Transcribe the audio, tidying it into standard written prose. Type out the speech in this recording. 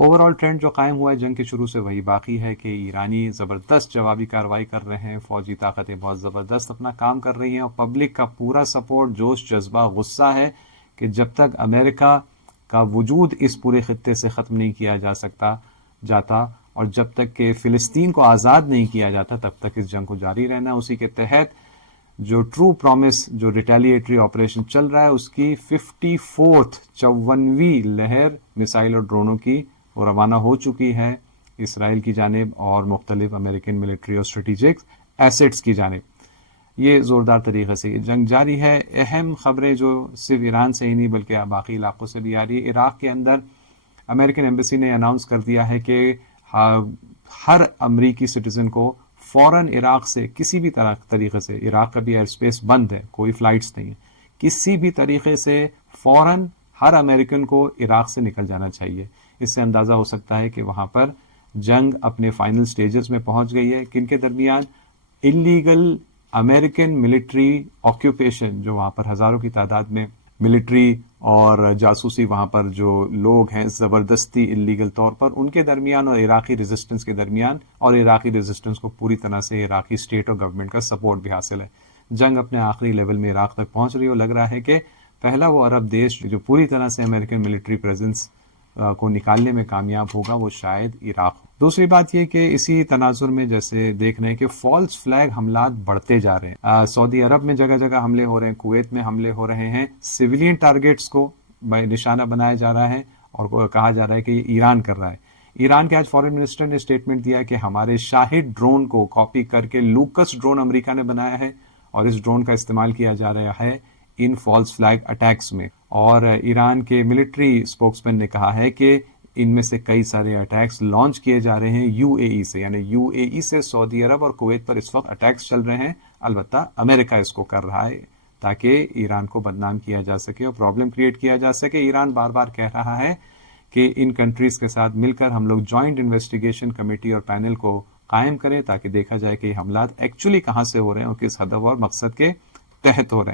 Over all trend جو قائم ہوا ہے جنگ کے شروع سے وہی باقی ہے کہ ایرانی زبردست جوابی کارروائی کر رہے ہیں، فوجی طاقتیں بہت زبردست اپنا کام کر رہی ہیں، اور پبلک کا پورا سپورٹ، جوش، جذبہ، غصہ ہے کہ جب تک امریکہ کا وجود اس پورے خطے سے ختم نہیں کیا جاتا اور جب تک کہ فلسطین کو آزاد نہیں کیا جاتا تب تک اس جنگ کو جاری رہنا ہے۔ اسی کے تحت جو ٹرو پرومس جو ریٹیلیٹری آپریشن چل رہا ہے اس کی 54ویں لہر میسائل اور ڈرونوں کی وہ روانہ ہو چکی ہے اسرائیل کی جانب اور مختلف امریکن ملٹری اور اسٹریٹجک ایسٹس کی جانب۔ یہ زوردار طریقے سے یہ جنگ جاری ہے۔ اہم خبریں جو صرف ایران سے ہی نہیں بلکہ باقی علاقوں سے بھی آ رہی ہے، عراق کے اندر امریکن ایمبیسی نے اناؤنس کر دیا ہے کہ ہر امریکی سٹیزن کو فوراً عراق سے کسی بھی طریقے سے، عراق کا بھی ایئر اسپیس بند ہے، کوئی فلائٹس نہیں ہے، کسی بھی طریقے سے فوراً ہر امریکن کو عراق سے نکل جانا چاہیے۔ اس سے اندازہ ہو سکتا ہے کہ وہاں پر جنگ اپنے فائنل سٹیجز میں پہنچ گئی ہے۔ کن کے درمیان؟ انلیگل امریکن ملٹری آکیوپیشن، جو وہاں پر ہزاروں کی تعداد میں ملٹری اور جاسوسی وہاں پر جو لوگ ہیں زبردستی انلیگل طور پر، ان کے درمیان اور عراقی ریزسٹنس کے درمیان، اور عراقی ریزسٹنس کو پوری طرح سے عراقی اسٹیٹ اور گورنمنٹ کا سپورٹ بھی حاصل ہے۔ جنگ اپنے آخری لیول میں عراق تک پہنچ رہی ہے اور لگ رہا ہے کہ پہلا وہ عرب دیش جو پوری طرح سے امریکن ملٹری پریزنس کو نکالنے میں کامیاب ہوگا وہ شاید عراق ہو۔ دوسری بات یہ کہ اسی تناظر میں جیسے دیکھ رہے ہیں کہ فالس فلیگ حملات بڑھتے جا رہے ہیں، سعودی عرب میں جگہ جگہ حملے ہو رہے ہیں، کویت میں حملے ہو رہے ہیں، سویلین ٹارگیٹس کو نشانہ بنایا جا رہا ہے اور کہا جا رہا ہے کہ یہ ایران کر رہا ہے۔ ایران کے آج فارن منسٹر نے اسٹیٹمنٹ دیا کہ ہمارے شاہد ڈرون کو کاپی کر کے لوکس ڈرون امریکہ نے بنایا ہے اور اس ڈرون کا استعمال کیا جا رہا ہے ان فالس فلیگ اٹیکس میں، اور ایران کے ملٹری اسپوکس مین نے کہا ہے کہ ان میں سے کئی سارے اٹیکس لانچ کیے جا رہے ہیں یو اے ای سے، یعنی یو اے ای سے سعودی عرب اور کویت پر اس وقت اٹیکس چل رہے ہیں۔ البتہ امریکہ اس کو کر رہا ہے تاکہ ایران کو بدنام کیا جا سکے اور پرابلم کریٹ کیا جا سکے۔ ایران بار بار کہہ رہا ہے کہ ان کنٹریز کے ساتھ مل کر ہم لوگ جوائنٹ انویسٹیگیشن کمیٹی اور پینل کو قائم کریں تاکہ دیکھا جائے کہ یہ حملات ایکچولی کہاں سے ہو رہے ہیں اور کس ہدف اور مقصد کے تحت ہو رہے ہیں۔